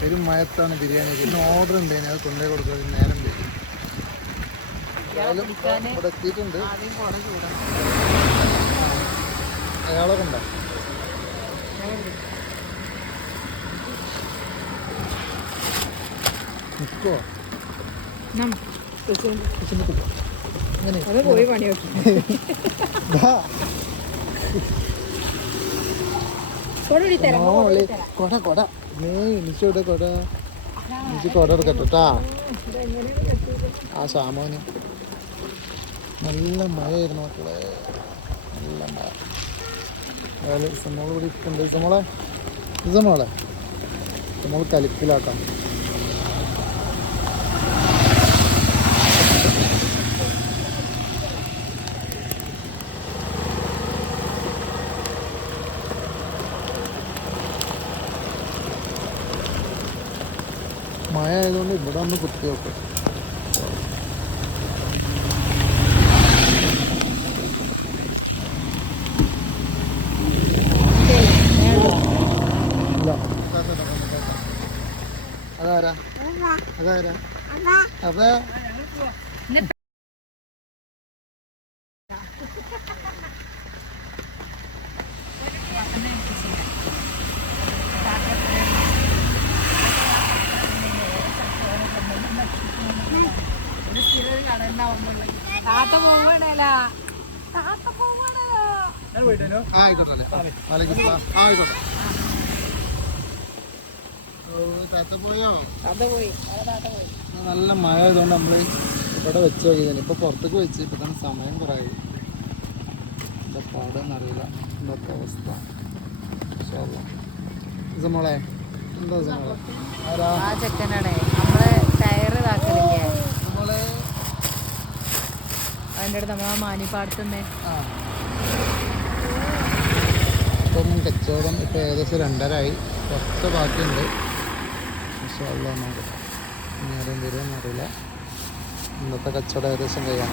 പെരും മയത്താണ് ബിരിയാണി. പിന്നെ ഓർഡർ ഉണ്ടായിന്, അത് കൊണ്ടുപോയി കൊടുക്കുന്നത് നേരം വരും. ഇവിടെ എത്തിയിട്ടുണ്ട്. അയാളൊക്കെ ഉണ്ടോ? നിൽക്കുവോ? പോയി പണി നോക്കി കൊട കൊട എനിച്ചോടെ കൊട എനിക്ക് കൊട എടുക്കട്ടാ. ആ സാമോന് നല്ല മഴയായിരുന്നു മക്കളെ, നല്ല മഴ. അതായത് സമോള് കൂടി ഇട്ടുണ്ട്. ഇസമോളെ സമോള് കലിപ്പിലാക്കാം. മഴ ആയതുകൊണ്ട് ഇവിടെ ഒന്ന് കുത്തി വെക്കും. അതാരാ അതാരാ അതാ ആയിക്കോട്ടെ. ആയിക്കോട്ടെ. താത്ത പോയോ? നല്ല മഴ ആയതുകൊണ്ട് നമ്മൾ ഇവിടെ വെച്ച് നോക്കിയതാണ്. ഇപ്പൊ പുറത്തേക്ക് വെച്ച് ഇപ്പൊ തന്നെ സമയം കുറേ ആയി. എന്താ പാടെന്നറിയില്ല, എന്താ അവസ്ഥ. മോളെ എന്താ മോളെ അതിൻ്റെ അടുത്ത് നമ്മളാ മാനിപ്പാടത്തുനിന്ന് ഇപ്പം കച്ചവടം ഇപ്പം ഏകദേശം 2:30 ആയി. കുറച്ച് ബാക്കിയുണ്ട്. നേരം വരുമെന്ന് അറിയില്ല. ഇന്നത്തെ കച്ചവടം ഏകദേശം കഴിയാൻ